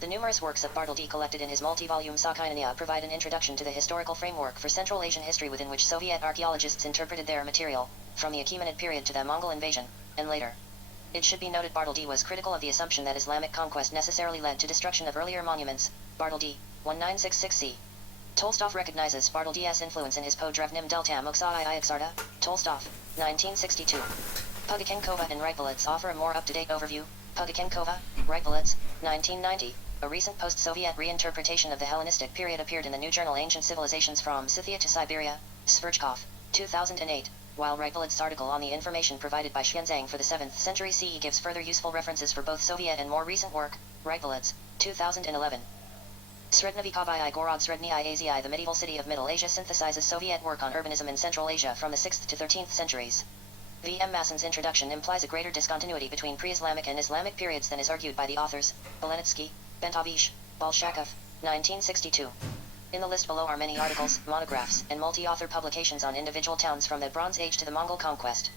The numerous works of Bartleby collected in his multi-volume Sakayanya provide an introduction to the historical framework for Central Asian history within which Soviet archaeologists interpreted their material, from the Achaemenid period to the Mongol invasion, and later. It should be noted Bartleby was critical of the assumption that Islamic conquest necessarily led to destruction of earlier monuments. Bartleby, 1966c. Tolstov recognizes Bartleby's influence in his Po Drevnim Deltam Uksai Iaksarda, Tolstov, 1962. Pugachenkova and Reichwalitz offer a more up-to-date overview. Pugachenkova, Reichwalitz, 1990. A recent post-Soviet reinterpretation of the Hellenistic period appeared in the new journal Ancient Civilizations from Scythia to Siberia, Sverdkov, 2008, while Reichwalitz's article on the information provided by Xuanzang for the 7th century CE gives further useful references for both Soviet and more recent work. Reichwalitz, 2011. Sredneviekovy I Gorod Sredny I Azii, the medieval city of Middle Asia, synthesizes Soviet work on urbanism in Central Asia from the 6th to 13th centuries. V. M. Masson's introduction implies a greater discontinuity between pre-Islamic and Islamic periods than is argued by the authors, Belenitsky, Bentavish, Bolshakov, 1962. In the list below are many articles, monographs, and multi-author publications on individual towns from the Bronze Age to the Mongol conquest.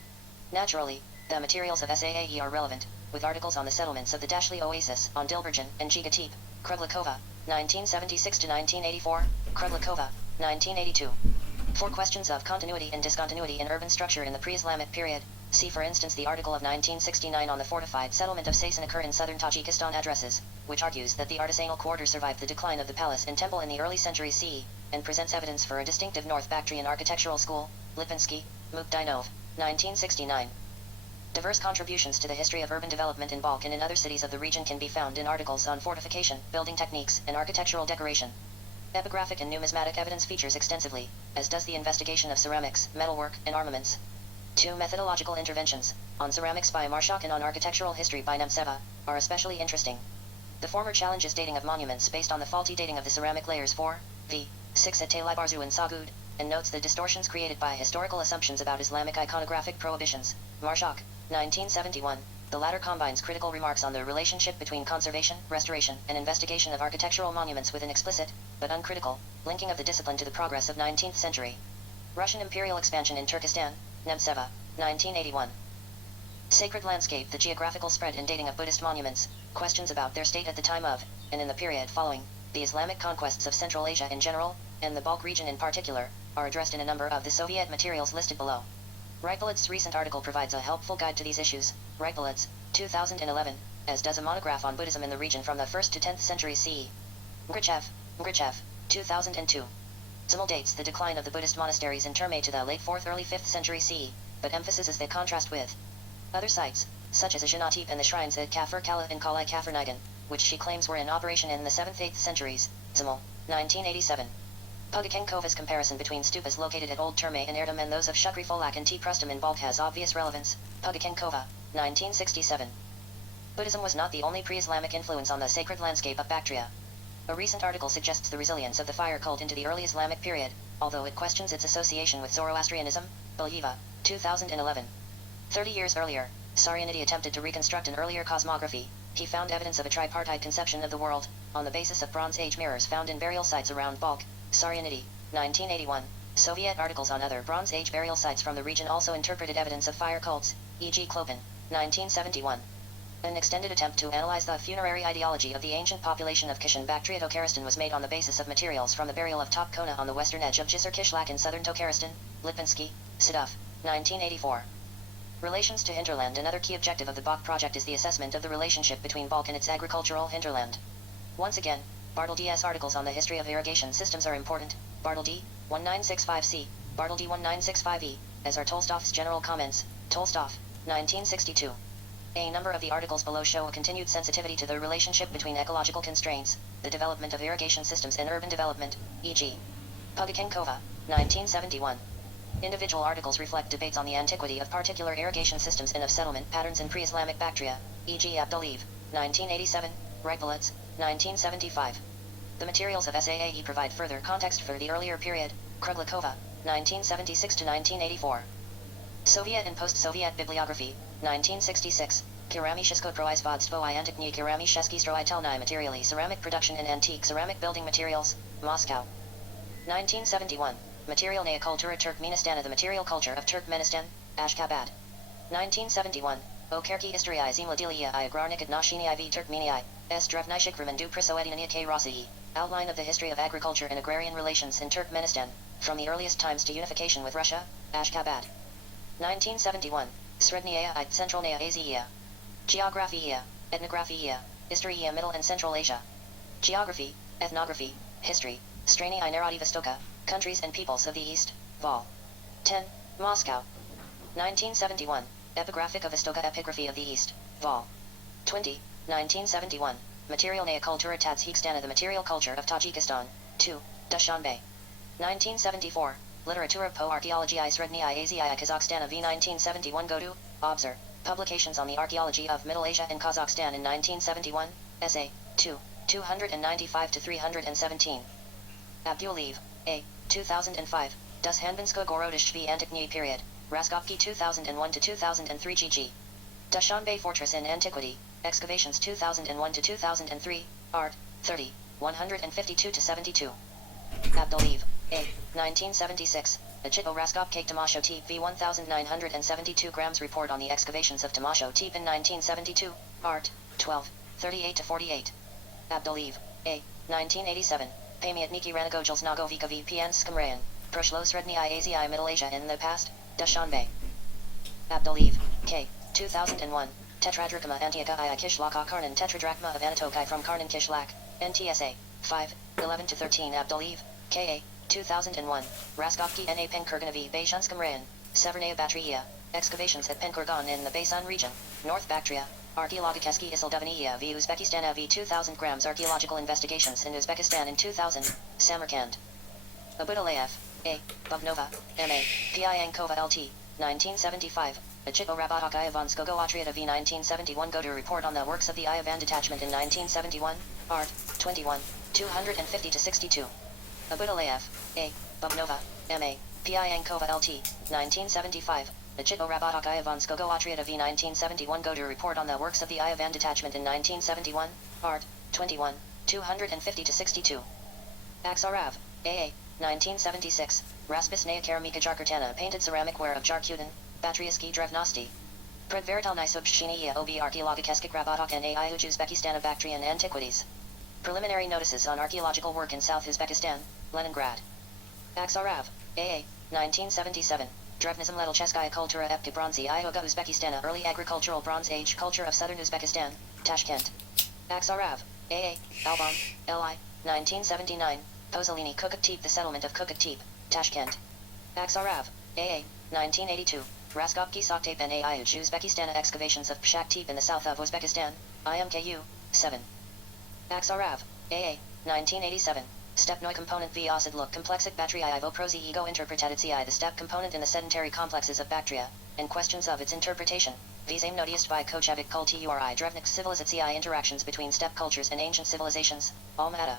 Naturally, the materials of SAAE are relevant, with articles on the settlements of the Dashli Oasis, on Dilbergen, and Jigatip, Kruglikova, 1976 to 1984, Kruglikova, 1982. For questions of continuity and discontinuity in urban structure in the pre-Islamic period, see for instance the article of 1969 on the fortified settlement of Seysanakhr in southern Tajikistan addresses, which argues that the artisanal quarter survived the decline of the palace and temple in the early centuries CE, and presents evidence for a distinctive North Bactrian architectural school. Lipinski, Mukdinov, 1969. Diverse contributions to the history of urban development in Balk and in other cities of the region can be found in articles on fortification, building techniques, and architectural decoration. Epigraphic and numismatic evidence features extensively, as does the investigation of ceramics, metalwork, and armaments. 2 methodological interventions, on ceramics by Marshak and on architectural history by Nemtseva, are especially interesting. The former challenges dating of monuments based on the faulty dating of the ceramic layers 4, v. 6 at Telibarzu and Sagud, and notes the distortions created by historical assumptions about Islamic iconographic prohibitions. Marshak, 1971. The latter combines critical remarks on the relationship between conservation, restoration, and investigation of architectural monuments with an explicit, but uncritical, linking of the discipline to the progress of 19th century Russian imperial expansion in Turkestan, Nemtseva, 1981. Sacred landscape, the geographical spread and dating of Buddhist monuments, questions about their state at the time of, and in the period following, the Islamic conquests of Central Asia in general, and the Balk region in particular, are addressed in a number of the Soviet materials listed below. Reichwalitz's recent article provides a helpful guide to these issues. Reichwalitz, 2011, as does a monograph on Buddhism in the region from the 1st to 10th century CE. Grichev, 2002. Zimmel dates the decline of the Buddhist monasteries in Turmay to the late 4th early 5th century CE, but emphasizes the contrast with other sites, such as Ajinatip and the shrines at Kafir Kala and Kalai Kafirnigan, which she claims were in operation in the 7th-8th centuries. Zimmel, 1987. Pugakenkova's comparison between stupas located at Old Turmay and Erdem and those of Shukri Folak and T. Prustum in Balk has obvious relevance. Pugachenkova, 1967. Buddhism was not the only pre-Islamic influence on the sacred landscape of Bactria. A recent article suggests the resilience of the fire cult into the early Islamic period, although it questions its association with Zoroastrianism. Belyeva, 2011. 30 years earlier, Sarianidi attempted to reconstruct an earlier cosmography. He found evidence of a tripartite conception of the world, on the basis of Bronze Age mirrors found in burial sites around Balk. Sarianidi, 1981. Soviet articles on other Bronze Age burial sites from the region also interpreted evidence of fire cults, e.g. Klopin, 1971. An extended attempt to analyze the funerary ideology of the ancient population of Kishan Bactria Tokaristan was made on the basis of materials from the burial of Top Kona on the western edge of Jisr Kishlak in southern Tokaristan. Lipinski, Sidov, 1984. Relations to hinterland. Another key objective of the Balk project is the assessment of the relationship between Balk and its agricultural hinterland. Once again, Bartleby's articles on the history of irrigation systems are important. Bartleby, 1965c, Bartleby 1965e, as are Tolstov's general comments. Tolstov, 1962. A number of the articles below show a continued sensitivity to the relationship between ecological constraints, the development of irrigation systems and urban development, e.g. Pugachenkova, 1971. Individual articles reflect debates on the antiquity of particular irrigation systems and of settlement patterns in pre-Islamic Bactria, e.g. Abdullayev, 1987, Reichwalitz, 1975. The materials of SAAE provide further context for the earlier period. Kruglikova, 1976 to 1984. Soviet and post-Soviet bibliography, 1966. Kerami Shiskoproizvodstvo I Antikny Kerami Sheskistro Telny Materially Ceramic Production and Antique Ceramic Building Materials, Moscow. 1971. Material Naya Kultura Turkmenistana The Material Culture of Turkmenistan, Ashgabat. 1971. Okerki Istoria Zimladiliya I Agrarnik Adnashini IV Turkmenii, S. Drevnishik Ramandu Prisoedinania K. Rossi. Outline of the history of agriculture and agrarian relations in Turkmenistan, from the earliest times to unification with Russia, Ashgabat. 1971. Srednaya I. Centralnaya Asia. Geographia, Ethnographia, History Middle and Central Asia. Geography, Ethnography, History, Strani I Narodi Vostoka, Countries and Peoples of the East, Vol. 10, Moscow. 1971. Epigraphic of Vostoka Epigraphy of the East, Vol. 20, 1971. Materialnaya Kultura Tadzhikistana The Material Culture of Tajikistan, 2, Dushanbe. 1974. Literatura po Archaeology I Srednaya Asia I Kazakhstan v 1971 Godu, Obser. Publications on the Archaeology of Middle Asia and Kazakhstan in 1971, Essay, 2, 295 to 317. Abduliv, A. 2005. Das Hanbanska Gorodishvi Antiquity Period, Raskovki 2001 to 2003 GG. Dushanbe Fortress in Antiquity, Excavations 2001 to 2003, Art, 30, 152 to 72. Abduliv, A. 1976. Achito Raskop Cake Tamasho Teep v 1972 grams Report on the excavations of Tamasho Teep in 1972, Art, 12, 38 to 48. Abduliv, A. 1987. Pamiatniki Ranagojals Nagovika v Piansk Kamrayan, Proshlo Sredny I Asia Middle Asia in the past, Dushanbe. Abduliv, K. 2001. Tetradrachma Antiocha I Kishlaka Karnan Tetradrachma of Anatokai from Karnan Kishlak, NTSA, 5, 11 to 13 Abduliv, K.A. 2001. Raskovki N.A. Penkurganavi Bayshanskamrayan, Severnaya Batria, excavations at Penkurgan in the Baysan region, North Bactria, Archaeologicheski Isildovania v Uzbekistan v 2000 grams Archaeological investigations in Uzbekistan in 2000, Samarkand. Abudalayev, A. Bubnova, M.A., Piankova L.T., 1975. Achito Rabatok Ivan Skogo Atriata v 1971 Godu Report on the works of the Ivan Detachment in 1971, Art, 21, 250 to 62. Abudalayev, A. Bubnova, M.A., Piankova L.T., 1975. Achito Rabatok Ivan Skogo Atriata v 1971 Godu Report on the works of the Ivan Detachment in 1971, Art, 21, 250 to 62. Aksarav, A.A., 1976. Raspisnaya Keramika Jarkartana Painted Ceramic Ware of Jarkutin, Batriaski Drevnosti. Predveritalnai Subshiniya Ob Archaeologikeskik Rabatok and AI Uzbekistan Bactrian Antiquities. Preliminary notices on archaeological work in South Uzbekistan, Leningrad. Aksarav, A.A., 1977. Drevnizm Ledolcheskaya Kultura Epki Bronzy Ioga Uzbekistan Early Agricultural Bronze Age Culture of Southern Uzbekistan, Tashkent. Aksarav, A.A., Alban, L.I., 1979. Pozolini Kukuktepe The Settlement of Kukuktepe, Tashkent. Aksarav, A.A., 1982. Raskopki Soktape and A.I. Uzbekistan Excavations of Pshaktepe in the south of Uzbekistan, IMKU, 7. Aksarav, A.A., 1987. Stepnoy Component v Osid Look Complexik Bactria Ivo Prosi Ego Interpretatici The step component in the sedentary complexes of Bactria, and questions of its interpretation. Visame noticed by Kochevik Kulti Uri Drevnik Civilizatii Interactions between steppe cultures and ancient civilizations, Almata.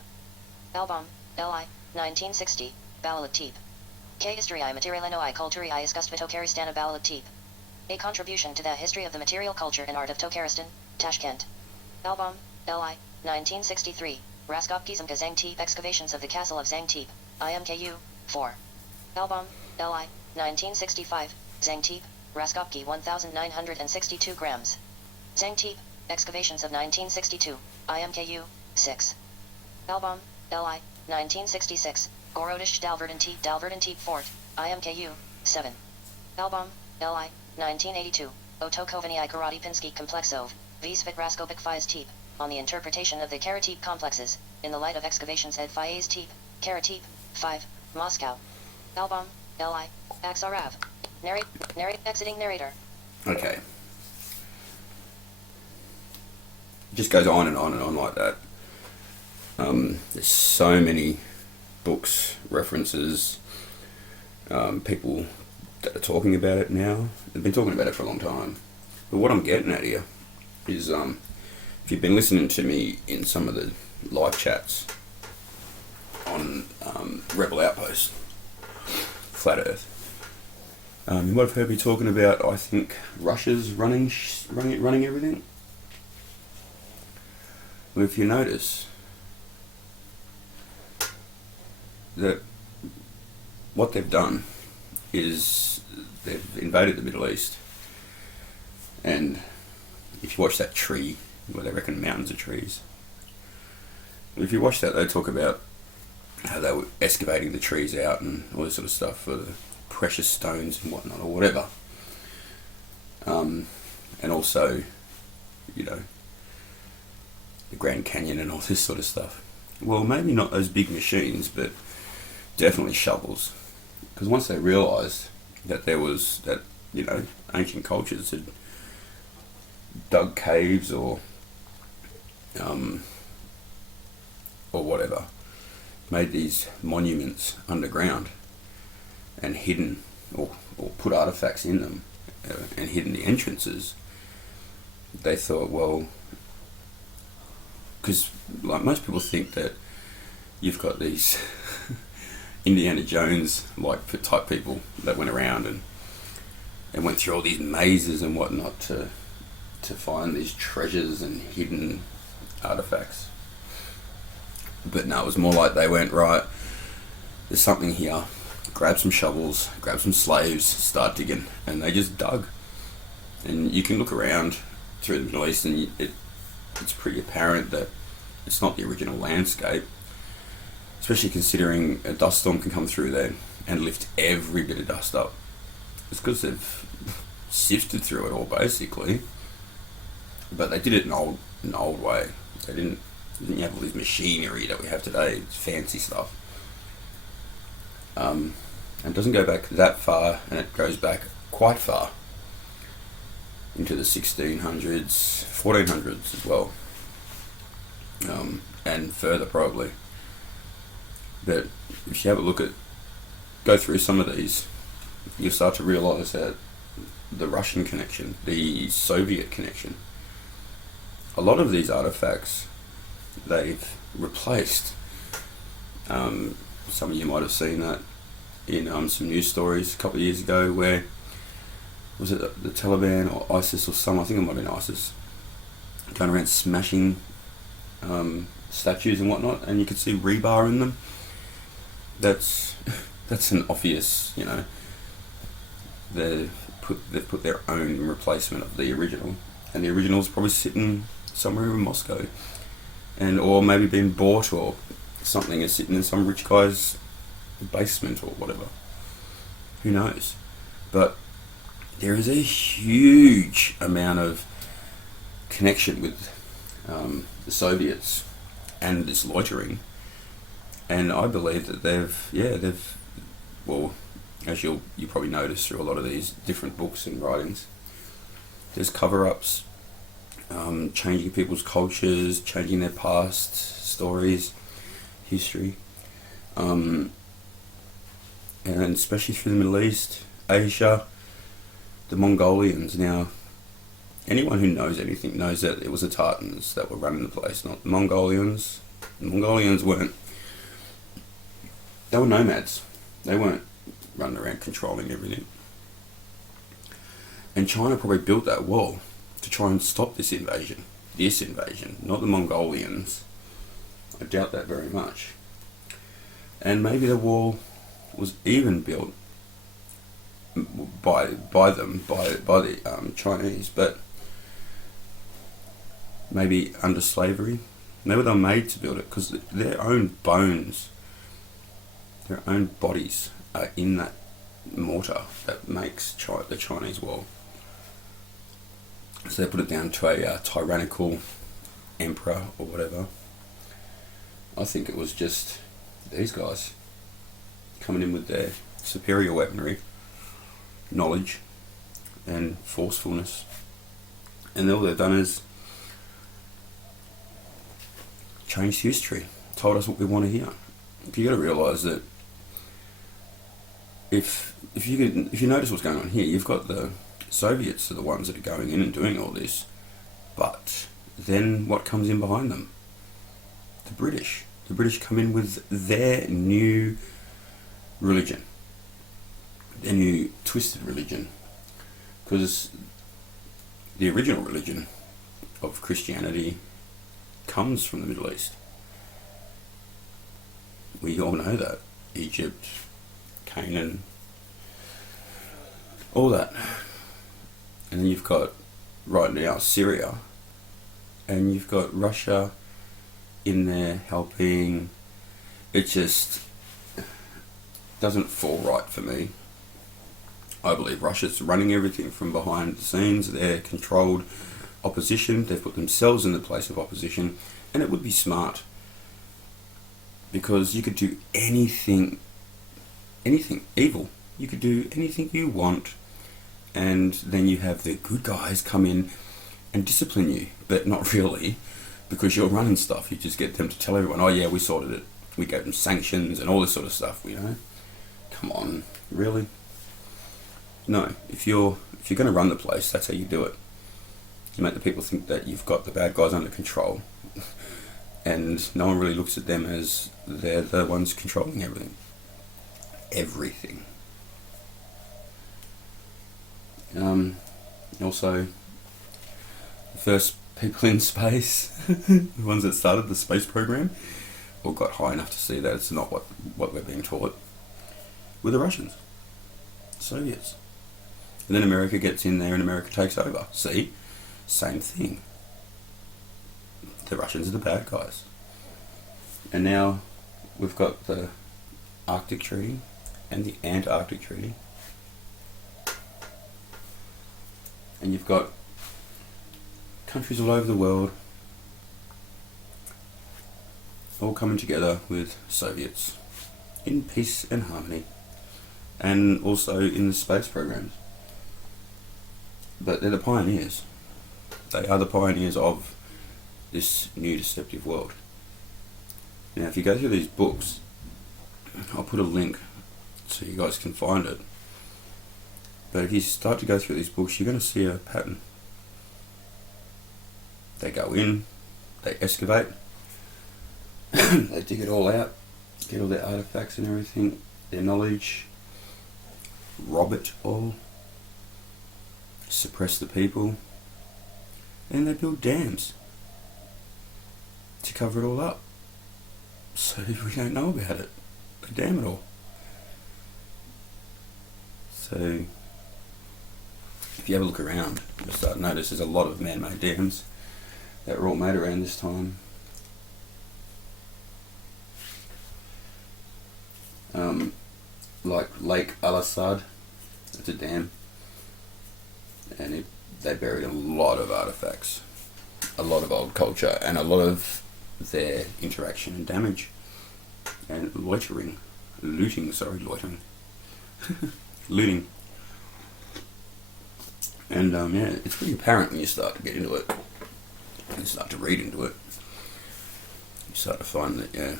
Album, L.I., 1960, Balalat Tepe. K. History I Materialeno I Kulturi I Iskust Tokaristana Balalat Tepe. A contribution to the history of the material culture and art of Tokaristan, Tashkent. Album, L.I., 1963. Raskopki Zamka Zangtepe Excavations of the Castle of Zangtepe, IMKU, 4. Album, L.I., 1965. Zangtepe, Raskopki 1962 grams. Zangtepe, Excavations of 1962, IMKU, 6. Album, L.I., 1966. Gorodish Dalverden Tepe Fort, IMKU, 7. Album, L.I., 1982. Otokovani I Karate Pinsky Komplexov, Visvit Raskopik Fies Tepe, on the interpretation of the Karatepe complexes, in the light of excavations at Fies Tepe, Karatepe, 5, Moscow. Album, L.I., Aksarav. Exiting narrator. Okay. It just goes on and on and on like that. There's so many books, references, people that are talking about it now. They've been talking about it for a long time. But what I'm getting at here is, if you've been listening to me in some of the live chats on Rebel Outpost, Flat Earth, you might have heard me talking about, I think, Russia's running everything. Well, if you notice that what they've done is they've invaded the Middle East, and if you watch that tree where they reckon mountains of trees, if you watch that, they talk about how they were excavating the trees out and all this sort of stuff for the precious stones and whatnot, or whatever. And also, you know, the Grand Canyon and all this sort of stuff. Well, maybe not those big machines, but definitely shovels. Because once they realised that there was that, you know, ancient cultures had dug caves or whatever, made these monuments underground and hidden or put artifacts in them and hidden the entrances, they thought, well, because like most people think that you've got these Indiana Jones like type people that went around and went through all these mazes and whatnot to find these treasures and hidden artifacts. But no, it was more like they went, right, there's something here, grab some shovels, grab some slaves, start digging, and they just dug. And you can look around through the Middle East and it's pretty apparent that it's not the original landscape, especially considering a dust storm can come through there and lift every bit of dust up. It's because they've sifted through it all, basically. But they did it in an old way. They didn't have all this machinery that we have today. It's fancy stuff. And it doesn't go back that far, and it goes back quite far into the 1600s, 1400s as well, and further probably. But if you have a look at, go through some of these, you'll start to realise that the Russian connection, the Soviet connection, a lot of these artifacts they've replaced. Some of you might have seen that in some news stories a couple of years ago, where was it the Taliban or ISIS or some, I think it might have been ISIS, going around smashing statues and whatnot, and you could see rebar in them. That's an obvious, you know, they've put their own replacement of the original, and the original's probably sitting somewhere in Moscow, and or maybe being bought, or something is sitting in some rich guy's basement or whatever. Who knows? But there is a huge amount of connection with the Soviets and this loitering, and I believe that they've well, as you probably notice through a lot of these different books and writings, there's cover-ups, changing people's cultures, changing their past stories, history, and especially through the Middle East, Asia, the Mongolians. Now, anyone who knows anything knows that it was the Tartans that were running the place, not the Mongolians. The Mongolians they were nomads. They weren't running around controlling everything. And China probably built that wall to try and stop this invasion. Not the Mongolians. I doubt that very much. And maybe the wall was even built by the Chinese, but maybe under slavery. Maybe they were made to build it because their own bones, their own bodies are in that mortar that makes the Chinese wall. So they put it down to a tyrannical emperor or whatever. I think it was just these guys coming in with their superior weaponry, knowledge, and forcefulness, and all they've done is changed history, told us what we want to hear. You got to realise that if you notice what's going on here, you've got the Soviets are the ones that are going in and doing all this, but then what comes in behind them? The British. The British come in with their new religion, their new twisted religion, because the original religion of Christianity comes from the Middle East. We all know that. Egypt, Canaan, all that. And then you've got, right now, Syria, and you've got Russia in there helping. It just doesn't fall right for me. I believe Russia's running everything from behind the scenes. They're controlled opposition. They've put themselves in the place of opposition, and it would be smart because you could do anything evil. You could do anything you want, and then you have the good guys come in and discipline you, but not really, because you're running stuff. You just get them to tell everyone, oh yeah, we sorted it. We gave them sanctions and all this sort of stuff, you know. Come on, really? No, if you're going to run the place, that's how you do it. You make the people think that you've got the bad guys under control, and no one really looks at them as they're the ones controlling everything. Everything. Also, the first people in space, the ones that started the space program, or got high enough to see that it's not what we're being taught, were the Russians, Soviets. And then America gets in there and America takes over. See? Same thing. The Russians are the bad guys. And now we've got the Arctic Treaty and the Antarctic Treaty. And you've got countries all over the world all coming together with Soviets in peace and harmony, and also in the space programs. But they're the pioneers. They are the pioneers of this new deceptive world. Now, if you go through these books, I'll put a link so you guys can find it. But if you start to go through these books, you're going to see a pattern. They go in, they excavate, they dig it all out, get all their artifacts and everything, their knowledge, rob it all, suppress the people, and they build dams to cover it all up. So we don't know about it. They dam it all. So if you have a look around, you'll start to notice there's a lot of man-made dams that were all made around this time. Like Lake Al-Assad, it's a dam, and they buried a lot of artifacts, a lot of old culture, and a lot of their interaction and damage, and looting, looting, and yeah, it's pretty apparent when you start to get into it, and you start to read into it. You start to find that, yeah,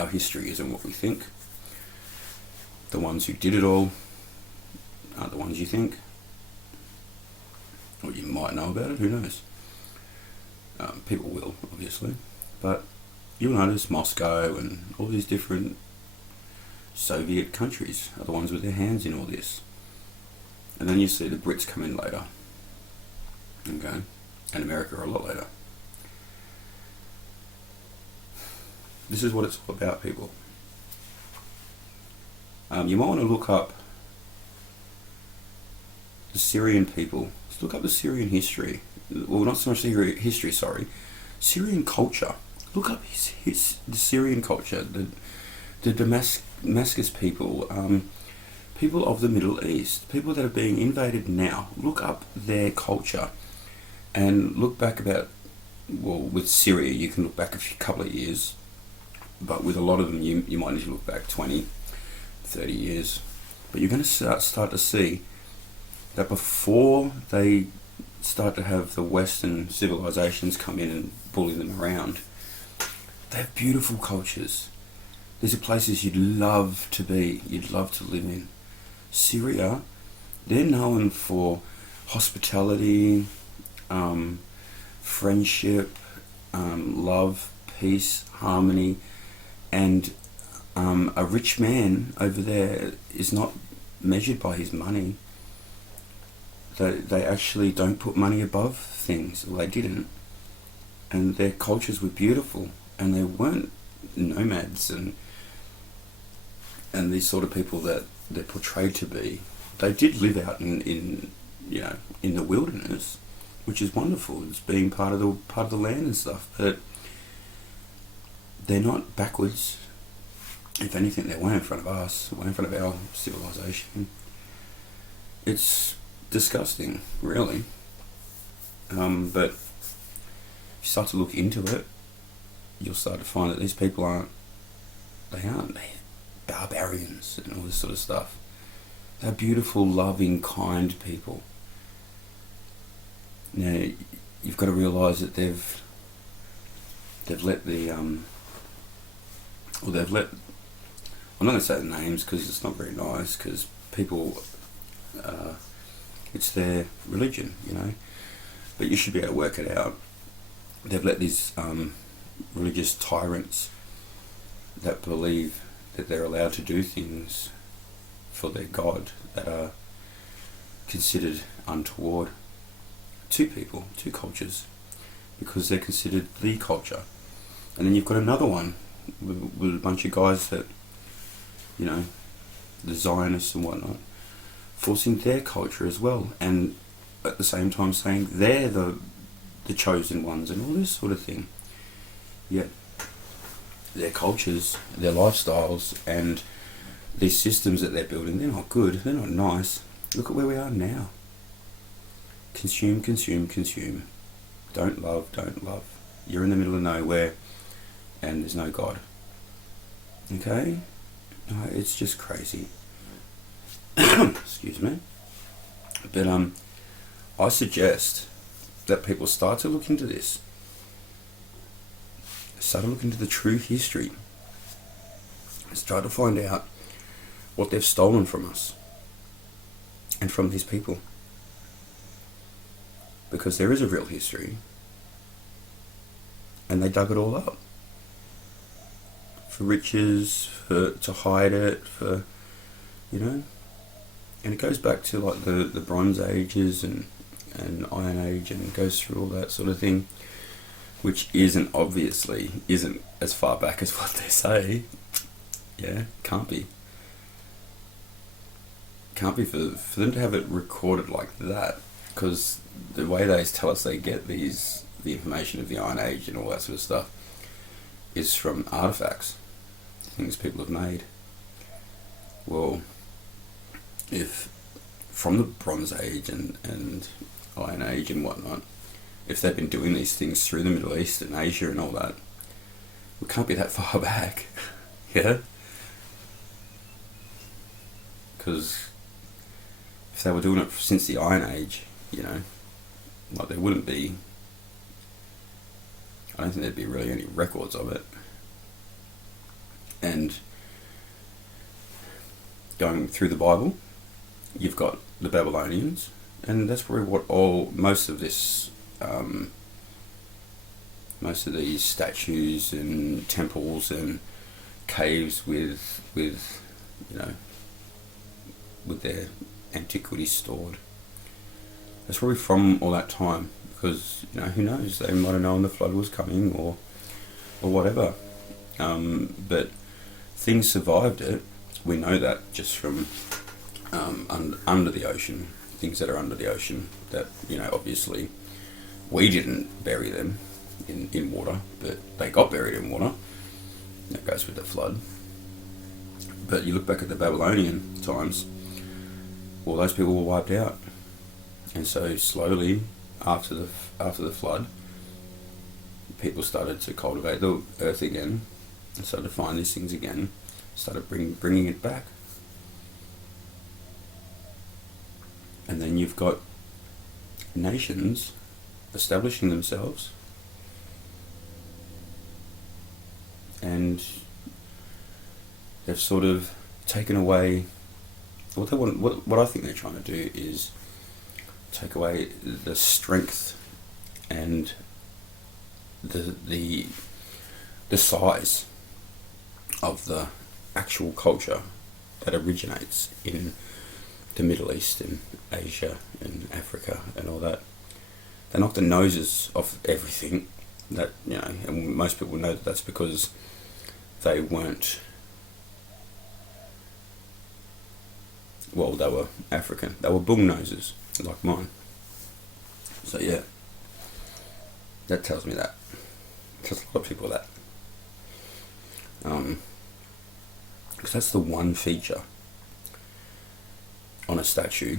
our history isn't what we think. The ones who did it all aren't the ones you think. Or you might know about it, who knows? People will, obviously. But you'll notice Moscow and all these different Soviet countries are the ones with their hands in all this. And then you see the Brits come in later. Okay? And America a lot later. This is what it's all about, people. You might want to look up the Syrian people. Let's look up the Syrian history. Well, not so much Syrian history, sorry. Syrian culture. Look up the Syrian culture. The Damascus people. People of the Middle East. People that are being invaded now. Look up their culture. And look back about, well, with Syria, you can look back a couple of years. But with a lot of them, you might need to look back 20, 30 years. But you're going to start to see that before they start to have the Western civilizations come in and bully them around, they have beautiful cultures. These are places you'd love to be, you'd love to live in. Syria, they're known for hospitality, friendship, love, peace, harmony, and a rich man over there is not measured by his money. They actually don't put money above things. Well, they didn't. And their cultures were beautiful, and they weren't nomads and these sort of people that they're portrayed to be. They did live out in the wilderness, which is wonderful. It's being part of the land and stuff, but they're not backwards. If anything, they're way in front of us, way in front of our civilization. It's disgusting, really. But if you start to look into it, you'll start to find that these people aren't barbarians and all this sort of stuff. They're beautiful, loving, kind people. Now, you've got to realise that they've let the they've let, I'm not going to say the names because it's not very nice, because people, it's their religion, but you should be able to work it out. They've let these religious tyrants that believe that they're allowed to do things for their God that are considered untoward to people, to cultures, because they're considered the culture. And then you've got another one with a bunch of guys that, the Zionists and whatnot, forcing their culture as well, and at the same time saying they're the chosen ones and all this sort of thing. Yet their cultures, their lifestyles, and these systems that they're building, they're not good, they're not nice. Look at where we are now. Consume, consume, consume. Don't love, don't love. You're in the middle of nowhere and there's no God. Okay? It's just crazy. Excuse me. But I suggest that people start to look into this. Start to look into the true history. Start to find out what they've stolen from us and from these people. Because there is a real history, and they dug it all up. For riches, to hide it, and it goes back to like the Bronze Ages and Iron Age, and it goes through all that sort of thing, which isn't as far back as what they say. Yeah, can't be for them to have it recorded like that, because the way they tell us they get the information of the Iron Age and all that sort of stuff is from artifacts, things people have made. Well, if from the Bronze Age and Iron Age and whatnot, if they've been doing these things through the Middle East and Asia and all that, we can't be that far back. Yeah? Because if they were doing it since the Iron Age, like there wouldn't be, I don't think there'd be really any records of it. And going through the Bible, you've got the Babylonians, and that's probably what most of these statues and temples and caves with their antiquities stored. That's probably from all that time, because who knows, they might have known the flood was coming or whatever. But things survived it. We know that just from under the ocean, things that are under the ocean that obviously we didn't bury them in water, but they got buried in water. That goes with the flood. But you look back at the Babylonian times, well, those people were wiped out, and so slowly after the flood, people started to cultivate the earth again, and started to find these things again, started bringing it back, and then you've got nations establishing themselves, and they've sort of taken away. What I think they're trying to do is take away the strength and the size of the actual culture that originates in the Middle East and Asia and Africa and all that. They knock the noses off everything that, and most people know that that's because they weren't, well, they were African. They were bull noses, like mine. So yeah, That tells me that. It tells a lot of people that. Because that's the one feature on a statue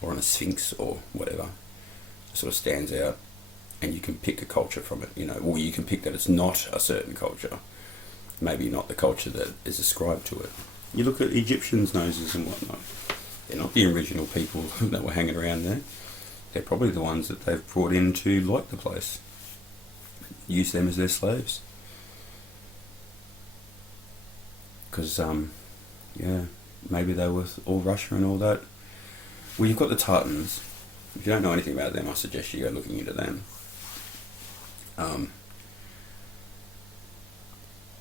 or on a sphinx or whatever that sort of stands out, and you can pick a culture from it, or you can pick that it's not a certain culture, maybe not the culture that is ascribed to it. You look at Egyptians' noses and whatnot. They're not the original people that were hanging around there. They're probably the ones that they've brought in to like the place, use them as their slaves. Because, maybe they were all Russia and all that. Well, you've got the Tartans. If you don't know anything about them, I suggest you go looking into them.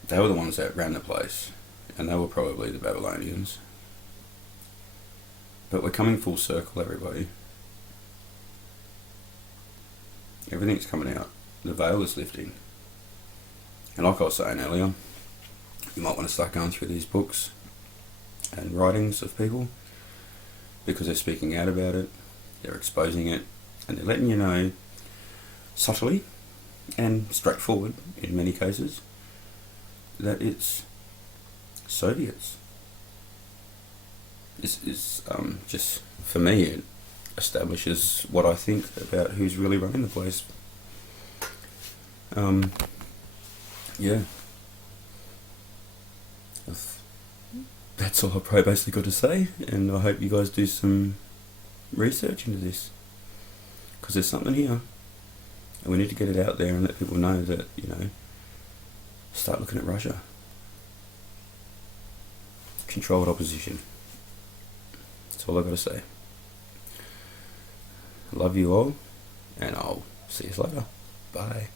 They were the ones that ran the place, and they were probably the Babylonians. But we're coming full circle, everybody. Everything's coming out. The veil is lifting. And like I was saying earlier, you might want to start going through these books and writings of people, because they're speaking out about it, they're exposing it, and they're letting you know subtly and straightforward in many cases that it's Soviets. It's just, for me, it establishes what I think about who's really running the place. That's all I've probably basically got to say, and I hope you guys do some research into this, because there's something here, and we need to get it out there and let people know that, start looking at Russia. Controlled opposition. That's all I've got to say. Love you all, and I'll see you later. Bye.